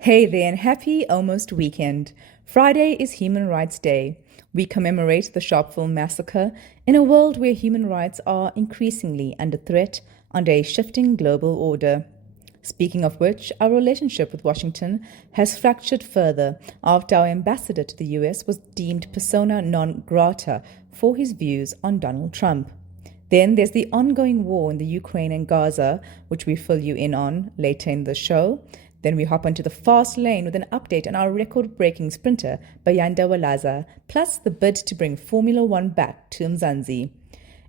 Hey there, and happy almost weekend. Friday is Human Rights Day. We commemorate the Sharpeville Massacre in a world where human rights are increasingly under threat under a shifting global order. Speaking of which, our relationship with Washington has fractured further after our ambassador to the US was deemed persona non grata for his views on Donald Trump. Then there's the ongoing war in the Ukraine and Gaza, which we fill you in on later in the show. Then we hop onto the fast lane with an update on our record-breaking sprinter, Bayanda Walaza, plus the bid to bring Formula One back to Mzansi.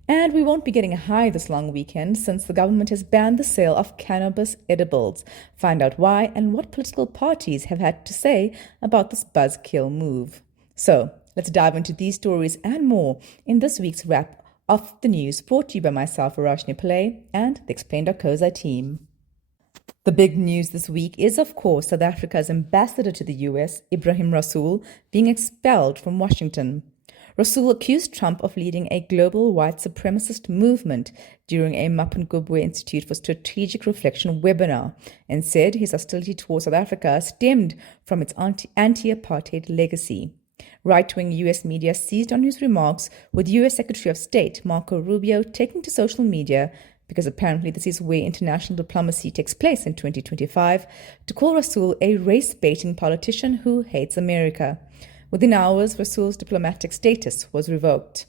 And we won't be getting high this long weekend since the government has banned the sale of cannabis edibles. Find out why and what political parties have had to say about this buzzkill move. So, let's dive into these stories and more in this week's wrap of the news brought to you by myself, Verashni Pillay, and the Explain.co.za team. The big news this week is, of course, South Africa's ambassador to the US, Ebrahim Rasool, being expelled from Washington. Rasool accused Trump of leading a global white supremacist movement during a Mapungubwe Institute for Strategic Reflection webinar and said his hostility towards South Africa stemmed from its anti-apartheid legacy. Right-wing US media seized on his remarks, with US Secretary of State Marco Rubio taking to social media, because apparently this is where international diplomacy takes place in 2025, to call Rasool a race-baiting politician who hates America. Within hours, Rasool's diplomatic status was revoked.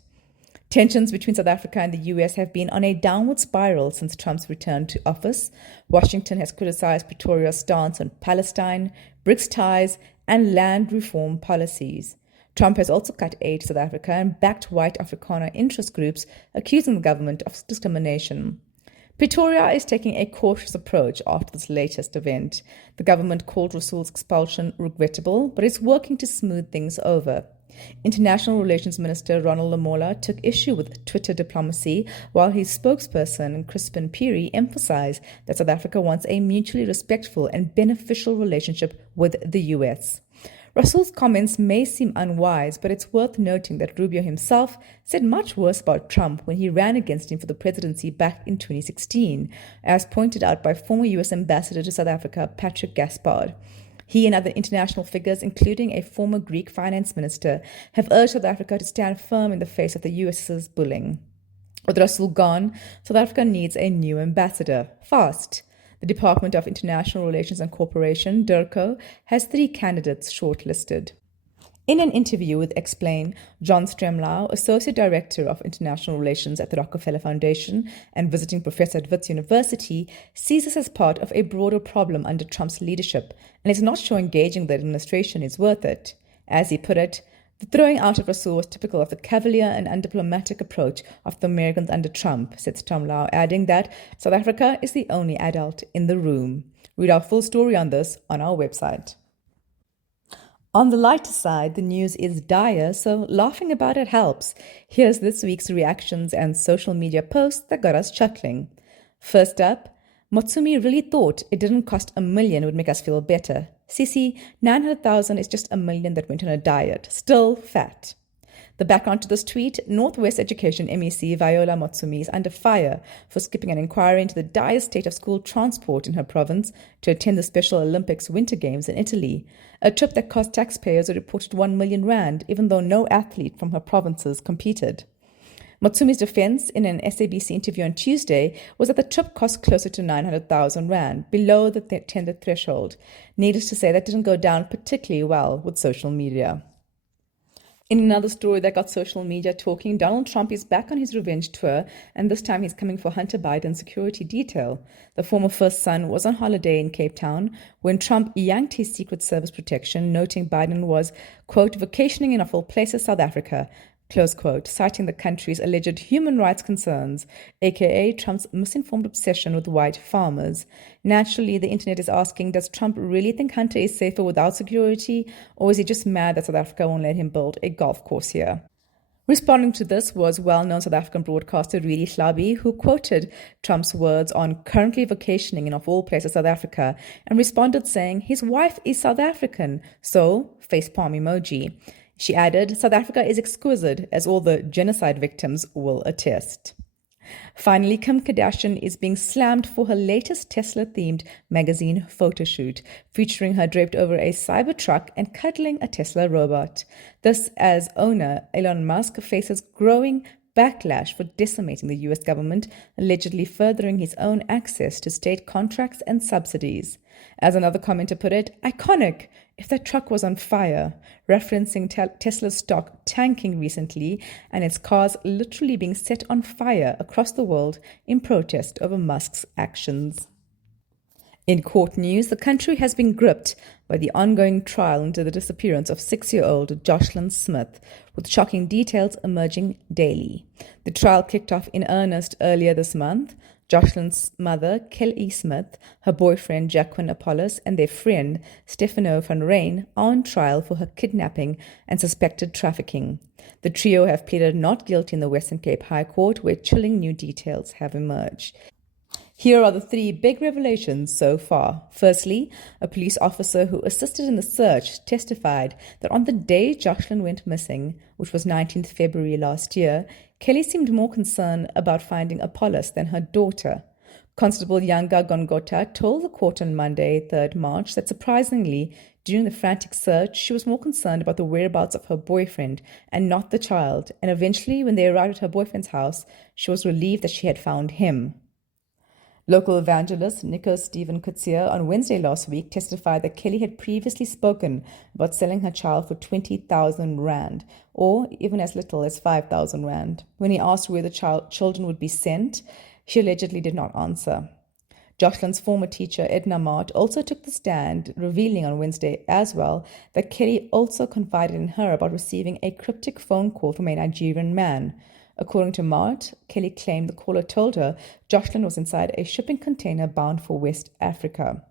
Tensions between South Africa and the US have been on a downward spiral since Trump's return to office. Washington has criticized Pretoria's stance on Palestine, BRICS ties, and land reform policies. Trump has also cut aid to South Africa and backed white Afrikaner interest groups, accusing the government of discrimination. Pretoria is taking a cautious approach after this latest event. The government called Rasool's expulsion regrettable, but is working to smooth things over. International Relations Minister Ronald Lamola took issue with Twitter diplomacy, while his spokesperson Crispin Peary emphasized that South Africa wants a mutually respectful and beneficial relationship with the US. Rasool's comments may seem unwise, but it's worth noting that Rubio himself said much worse about Trump when he ran against him for the presidency back in 2016, as pointed out by former US Ambassador to South Africa Patrick Gaspard. He and other international figures, including a former Greek finance minister, have urged South Africa to stand firm in the face of the US's bullying. With Rasool gone, South Africa needs a new ambassador, fast. The Department of International Relations and Cooperation, DIRCO, has 3 candidates shortlisted. In an interview with Explain, John Stremlau, Associate Director of International Relations at the Rockefeller Foundation and visiting professor at Wits University, sees this as part of a broader problem under Trump's leadership and is not sure engaging the administration is worth it. As he put it, the throwing out of Rasool was typical of the cavalier and undiplomatic approach of the Americans under Trump, said Stromlau, adding that South Africa is the only adult in the room. Read our full story on this on our website. On the lighter side, the news is dire, so laughing about it helps. Here's this week's reactions and social media posts that got us chuckling. First up, Motsumi really thought it didn't cost $1 million would make us feel better. Sisi, 900,000 is just $1 million that went on a diet. Still fat. The background to this tweet, Northwest Education MEC Viola Motsumi is under fire for skipping an inquiry into the dire state of school transport in her province to attend the Special Olympics Winter Games in Italy, a trip that cost taxpayers a reported 1 million rand, even though no athlete from her provinces competed. Motsumi's defense in an SABC interview on Tuesday was that the trip cost closer to 900,000 rand, below the tender threshold. Needless to say, that didn't go down particularly well with social media. In another story that got social media talking, Donald Trump is back on his revenge tour, and this time he's coming for Hunter Biden's security detail. The former first son was on holiday in Cape Town when Trump yanked his Secret Service protection, noting Biden was, quote, vacationing in of all places, South Africa, close quote, citing the country's alleged human rights concerns, aka Trump's misinformed obsession with white farmers. Naturally, the internet is asking, does Trump really think Hunter is safer without security, or is he just mad that South Africa won't let him build a golf course here? Responding to this was well-known South African broadcaster Rudi Hlabi, who quoted Trump's words on currently vacationing in of all places South Africa, and responded saying his wife is South African, so facepalm emoji. She added, South Africa is exquisite, as all the genocide victims will attest. Finally, Kim Kardashian is being slammed for her latest Tesla-themed magazine photo shoot, featuring her draped over a Cybertruck and cuddling a Tesla robot. This as owner Elon Musk faces growing backlash for decimating the US government, allegedly furthering his own access to state contracts and subsidies. As another commenter put it, iconic if that truck was on fire, referencing Tesla's stock tanking recently and its cars literally being set on fire across the world in protest over Musk's actions. In court news, the country has been gripped by the ongoing trial into the disappearance of 6-year-old Jocelyn Smith, with shocking details emerging daily. The trial kicked off in earnest earlier this month. Jocelyn's mother, Kelly Smith, her boyfriend, Jacqueline Apollos, and their friend, Stefano van Rijn, are on trial for her kidnapping and suspected trafficking. The trio have pleaded not guilty in the Western Cape High Court, where chilling new details have emerged. Here are the 3 big revelations so far. Firstly, a police officer who assisted in the search testified that on the day Jocelyn went missing, which was 19th February last year, Kelly seemed more concerned about finding Apollos than her daughter. Constable Yanga Gongota told the court on Monday, 3rd March, that surprisingly, during the frantic search, she was more concerned about the whereabouts of her boyfriend and not the child, and eventually, when they arrived at her boyfriend's house, she was relieved that she had found him. Local evangelist Nico Stephen Kutsia on Wednesday last week testified that Kelly had previously spoken about selling her child for 20,000 rand, or even as little as 5,000 rand. When he asked where the children would be sent, she allegedly did not answer. Jocelyn's former teacher, Edna Mart, also took the stand, revealing on Wednesday as well that Kelly also confided in her about receiving a cryptic phone call from a Nigerian man. According to Mart, Kelly claimed the caller told her Jocelyn was inside a shipping container bound for West Africa.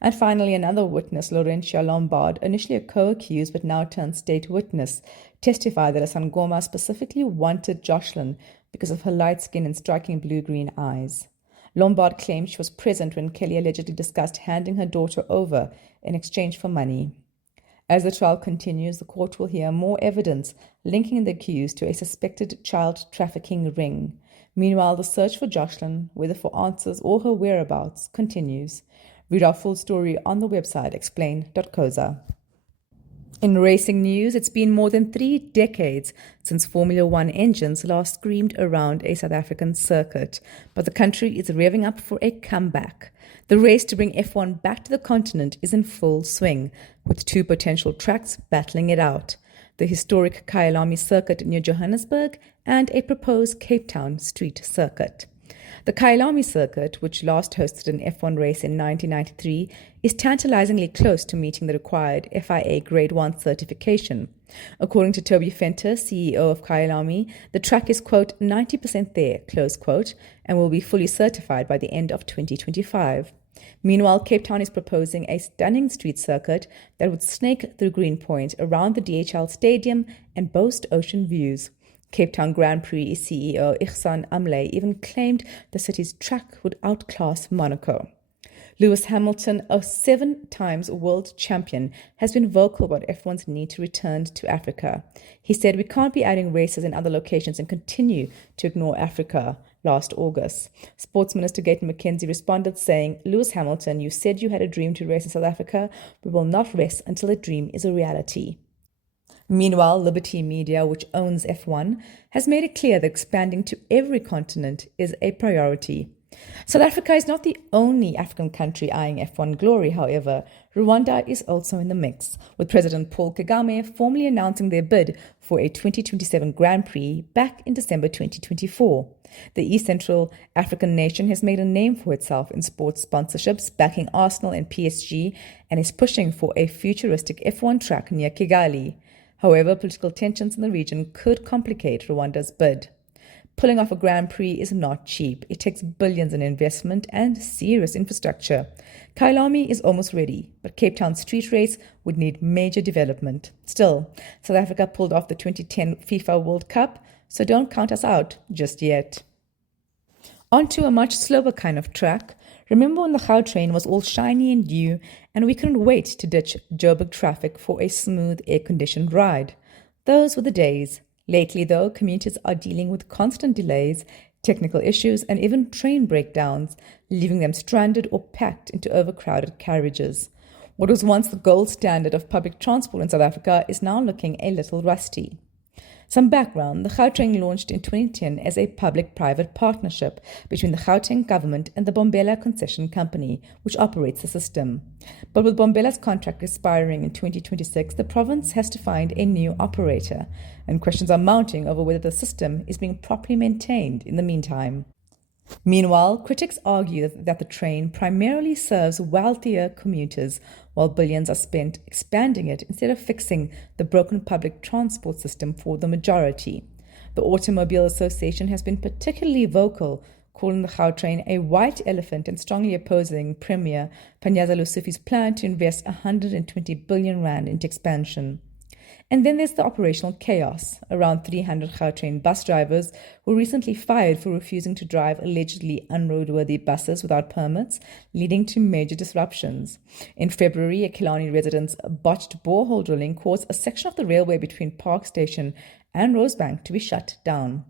And finally, another witness, Laurentia Lombard, initially a co-accused but now turned state witness, testified that a Sangoma specifically wanted Jocelyn because of her light skin and striking blue-green eyes. Lombard claimed she was present when Kelly allegedly discussed handing her daughter over in exchange for money. As the trial continues, the court will hear more evidence linking the accused to a suspected child trafficking ring. Meanwhile, the search for Jocelyn, whether for answers or her whereabouts, continues. Read our full story on the website explain.coza. In racing news, it's been more than 3 decades since Formula One engines last screamed around a South African circuit, but the country is revving up for a comeback. The race to bring F1 back to the continent is in full swing, with 2 potential tracks battling it out: the historic Kyalami circuit near Johannesburg and a proposed Cape Town street circuit. The Kyalami circuit, which last hosted an F1 race in 1993, is tantalizingly close to meeting the required FIA Grade 1 certification. According to Toby Fenter, CEO of Kyalami, the track is, quote, 90% there, close quote, and will be fully certified by the end of 2025. Meanwhile, Cape Town is proposing a stunning street circuit that would snake through Greenpoint around the DHL Stadium and boast ocean views. Cape Town Grand Prix CEO Ihsan Amley even claimed the city's track would outclass Monaco. Lewis Hamilton, a 7-time world champion, has been vocal about F1's need to return to Africa. He said, "We can't be adding races in other locations and continue to ignore Africa." Last August, Sports Minister Gayton McKenzie responded saying, "Lewis Hamilton, you said you had a dream to race in South Africa. We will not rest until the dream is a reality." Meanwhile, Liberty Media, which owns F1, has made it clear that expanding to every continent is a priority. South Africa is not the only African country eyeing F1 glory, however. Rwanda is also in the mix, with President Paul Kagame formally announcing their bid for a 2027 Grand Prix back in December 2024. The East Central African nation has made a name for itself in sports sponsorships, backing Arsenal and PSG, and is pushing for a futuristic F1 track near Kigali. However, political tensions in the region could complicate Rwanda's bid. Pulling off a Grand Prix is not cheap. It takes billions in investment and serious infrastructure. Kyalami is almost ready, but Cape Town street race would need major development. Still, South Africa pulled off the 2010 FIFA World Cup, so don't count us out just yet. On to a much slower kind of track. Remember when the Gautrain was all shiny and new, and we couldn't wait to ditch Joburg traffic for a smooth, air-conditioned ride? Those were the days. Lately, though, commuters are dealing with constant delays, technical issues, and even train breakdowns, leaving them stranded or packed into overcrowded carriages. What was once the gold standard of public transport in South Africa is now looking a little rusty. Some background: the Gauteng launched in 2010 as a public-private partnership between the Gauteng government and the Bombela Concession Company, which operates the system. But with Bombela's contract expiring in 2026, the province has to find a new operator, and questions are mounting over whether the system is being properly maintained in the meantime. Meanwhile, critics argue that the train primarily serves wealthier commuters, while billions are spent expanding it instead of fixing the broken public transport system for the majority. The Automobile Association has been particularly vocal, calling the Gautrain a white elephant and strongly opposing Premier Panyaza Lesufi's plan to invest 120 billion rand into expansion. And then there's the operational chaos. Around 300 Gautrain bus drivers were recently fired for refusing to drive allegedly unroadworthy buses without permits, leading to major disruptions. In February, a Killarney resident's botched borehole drilling caused a section of the railway between Park Station and Rosebank to be shut down.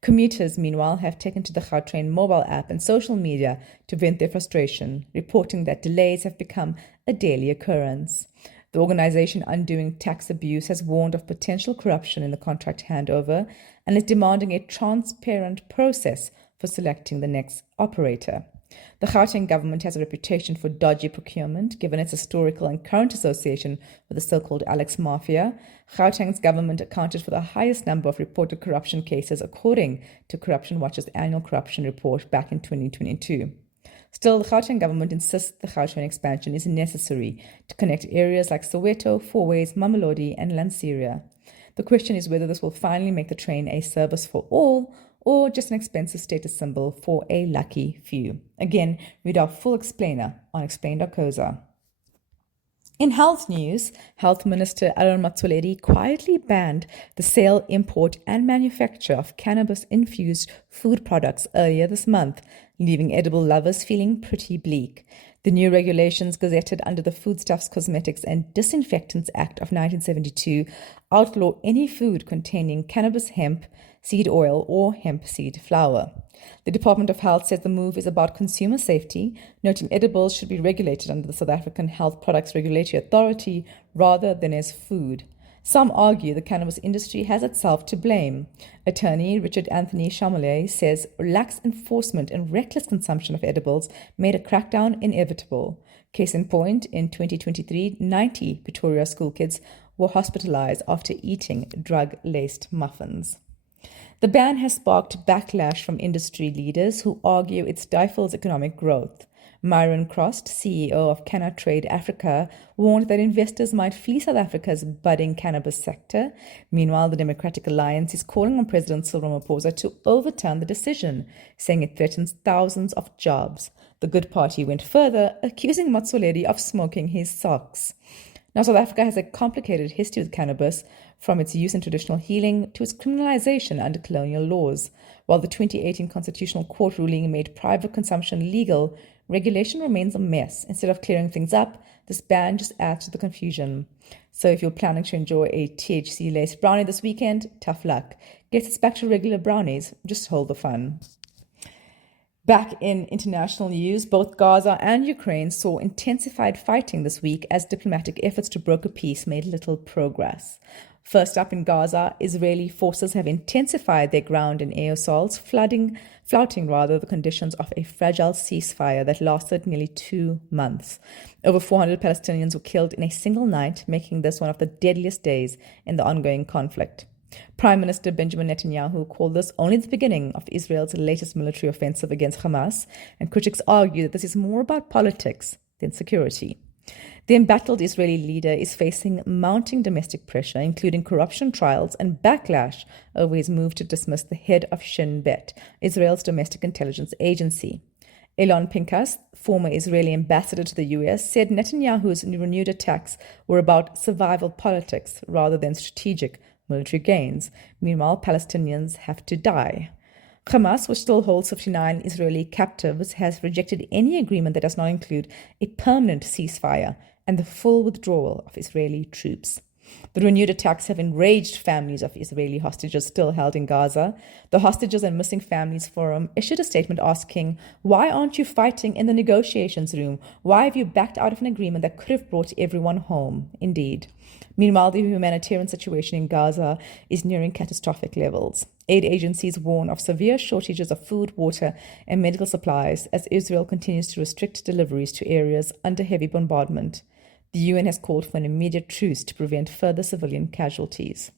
Commuters, meanwhile, have taken to the Gautrain mobile app and social media to vent their frustration, reporting that delays have become a daily occurrence. The organization Undoing Tax Abuse has warned of potential corruption in the contract handover and is demanding a transparent process for selecting the next operator. The Gauteng government has a reputation for dodgy procurement, given its historical and current association with the so-called Alex Mafia. Gauteng's government accounted for the highest number of reported corruption cases, according to Corruption Watch's annual corruption report back in 2022. Still, the Gauteng government insists the Gautrain expansion is necessary to connect areas like Soweto, Fourways, Mamelodi, and Lanseria. The question is whether this will finally make the train a service for all or just an expensive status symbol for a lucky few. Again, read our full explainer on explain.coza. In health news, Health Minister Aaron Motsoaledi quietly banned the sale, import, and manufacture of cannabis-infused food products earlier this month, leaving edible lovers feeling pretty bleak. The new regulations, gazetted under the Foodstuffs, Cosmetics and Disinfectants Act of 1972, outlaw any food containing cannabis hemp seed oil or hemp seed flour. The Department of Health says the move is about consumer safety, noting edibles should be regulated under the South African Health Products Regulatory Authority rather than as food. Some argue the cannabis industry has itself to blame. Attorney Richard Anthony Chamelay says lax enforcement and reckless consumption of edibles made a crackdown inevitable. Case in point, in 2023, 90 Pretoria school kids were hospitalized after eating drug-laced muffins. The ban has sparked backlash from industry leaders who argue it stifles economic growth. Myron Crost, CEO of Canna Trade Africa, warned that investors might flee South Africa's budding cannabis sector. Meanwhile, the Democratic Alliance is calling on President Cyril Ramaphosa to overturn the decision, saying it threatens thousands of jobs. The Good Party went further, accusing Motsoaledi of smoking his socks. Now, South Africa has a complicated history with cannabis, from its use in traditional healing to its criminalization under colonial laws. While the 2018 Constitutional Court ruling made private consumption legal, regulation remains a mess. Instead of clearing things up, this ban just adds to the confusion. So if you're planning to enjoy a THC-laced brownie this weekend, tough luck. Get us back to regular brownies, just hold the fun. Back in international news, both Gaza and Ukraine saw intensified fighting this week as diplomatic efforts to broker peace made little progress. First up in Gaza, Israeli forces have intensified their ground and air assaults, flouting the conditions of a fragile ceasefire that lasted nearly 2 months. Over 400 Palestinians were killed in a single night, making this one of the deadliest days in the ongoing conflict. Prime Minister Benjamin Netanyahu called this only the beginning of Israel's latest military offensive against Hamas, and critics argue that this is more about politics than security. The embattled Israeli leader is facing mounting domestic pressure, including corruption trials and backlash over his move to dismiss the head of Shin Bet, Israel's domestic intelligence agency. Elon Pinkas, former Israeli ambassador to the US, said Netanyahu's renewed attacks were about survival politics rather than strategic military gains. Meanwhile, Palestinians have to die. Hamas, which still holds 59 Israeli captives, has rejected any agreement that does not include a permanent ceasefire and the full withdrawal of Israeli troops. The renewed attacks have enraged families of Israeli hostages still held in Gaza. The Hostages and Missing Families Forum issued a statement asking, "Why aren't you fighting in the negotiations room? Why have you backed out of an agreement that could have brought everyone home?" Indeed. Meanwhile, the humanitarian situation in Gaza is nearing catastrophic levels. Aid agencies warn of severe shortages of food, water, and medical supplies as Israel continues to restrict deliveries to areas under heavy bombardment. The UN has called for an immediate truce to prevent further civilian casualties.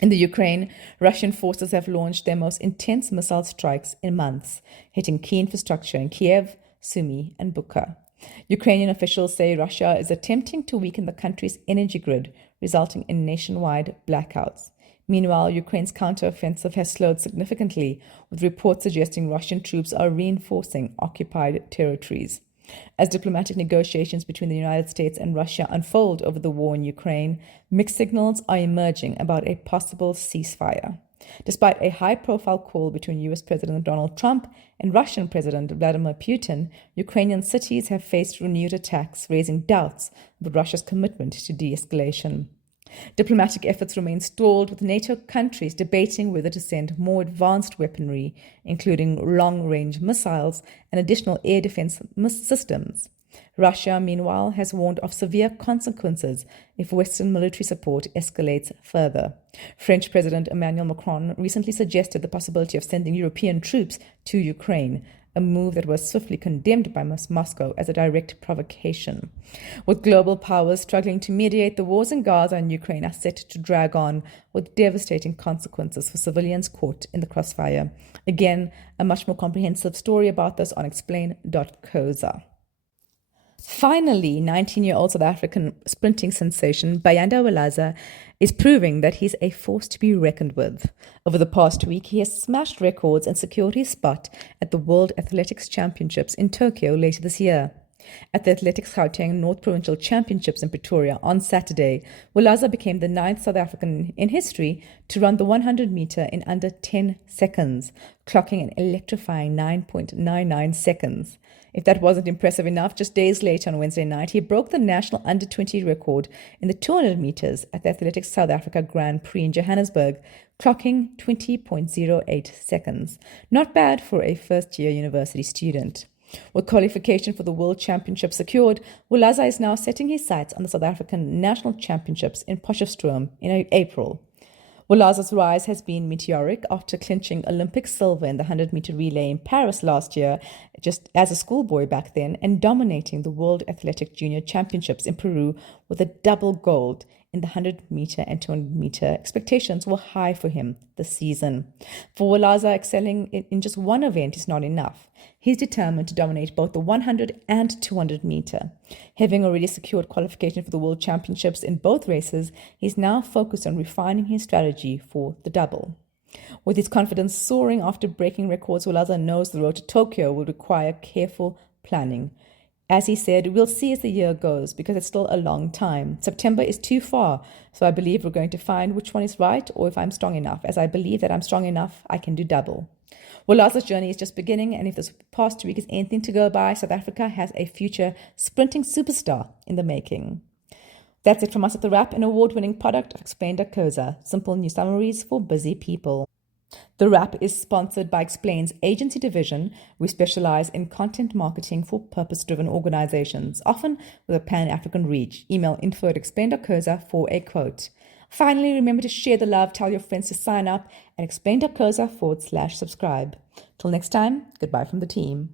In the Ukraine, Russian forces have launched their most intense missile strikes in months, hitting key infrastructure in Kiev, Sumy, and Bucha. Ukrainian officials say Russia is attempting to weaken the country's energy grid, resulting in nationwide blackouts. Meanwhile, Ukraine's counteroffensive has slowed significantly, with reports suggesting Russian troops are reinforcing occupied territories. As diplomatic negotiations between the United States and Russia unfold over the war in Ukraine, mixed signals are emerging about a possible ceasefire. Despite a high-profile call between U.S. President Donald Trump and Russian President Vladimir Putin, Ukrainian cities have faced renewed attacks, raising doubts about Russia's commitment to de-escalation. Diplomatic efforts remain stalled, with NATO countries debating whether to send more advanced weaponry, including long-range missiles and additional air defense systems. Russia, meanwhile, has warned of severe consequences if Western military support escalates further. French President Emmanuel Macron recently suggested the possibility of sending European troops to Ukraine, a move that was swiftly condemned by Moscow as a direct provocation. With global powers struggling to mediate, the wars in Gaza and Ukraine are set to drag on, with devastating consequences for civilians caught in the crossfire. Again, a much more comprehensive story about this on explain.coza. Finally, 19-year-old South African sprinting sensation Bayanda Walaza is proving that he's a force to be reckoned with. Over the past week, he has smashed records and secured his spot at the World Athletics Championships in Tokyo later this year. At the Athletics Gauteng North Provincial Championships in Pretoria on Saturday, Walaza became the 9th South African in history to run the 100-meter in under 10 seconds, clocking an electrifying 9.99 seconds. If that wasn't impressive enough, just days later on Wednesday night, he broke the national under-20 record in the 200 meters at the Athletics South Africa Grand Prix in Johannesburg, clocking 20.08 seconds. Not bad for a first-year university student. With qualification for the World Championship secured, Walaza is now setting his sights on the South African National Championships in Potchefstroom in April. Walaza's rise has been meteoric after clinching Olympic silver in the 100-meter relay in Paris last year, just as a schoolboy back then, and dominating the World Athletic Junior Championships in Peru with a double gold in the 100-meter and 200-meter. Expectations were high for him this season. For Walaza, excelling in just one event is not enough. He's determined to dominate both the 100 and 200-meter. Having already secured qualification for the World Championships in both races, he's now focused on refining his strategy for the double. With his confidence soaring after breaking records, Walaza knows the road to Tokyo will require careful planning. As he said, "We'll see as the year goes, because it's still a long time. September is too far, so I believe we're going to find which one is right, or if I'm strong enough. As I believe that I'm strong enough, I can do double." Walaza's journey is just beginning, and if this past week is anything to go by, South Africa has a future sprinting superstar in the making. That's it from us at The Wrap, an award-winning product of explain.coza. Simple news summaries for busy people. The Wrap is sponsored by Explain's agency division. We specialize in content marketing for purpose-driven organizations, often with a pan-African reach. Email info@explain.coza for a quote. Finally, remember to share the love, tell your friends to sign up at explain.coza/subscribe. Till next time, goodbye from the team.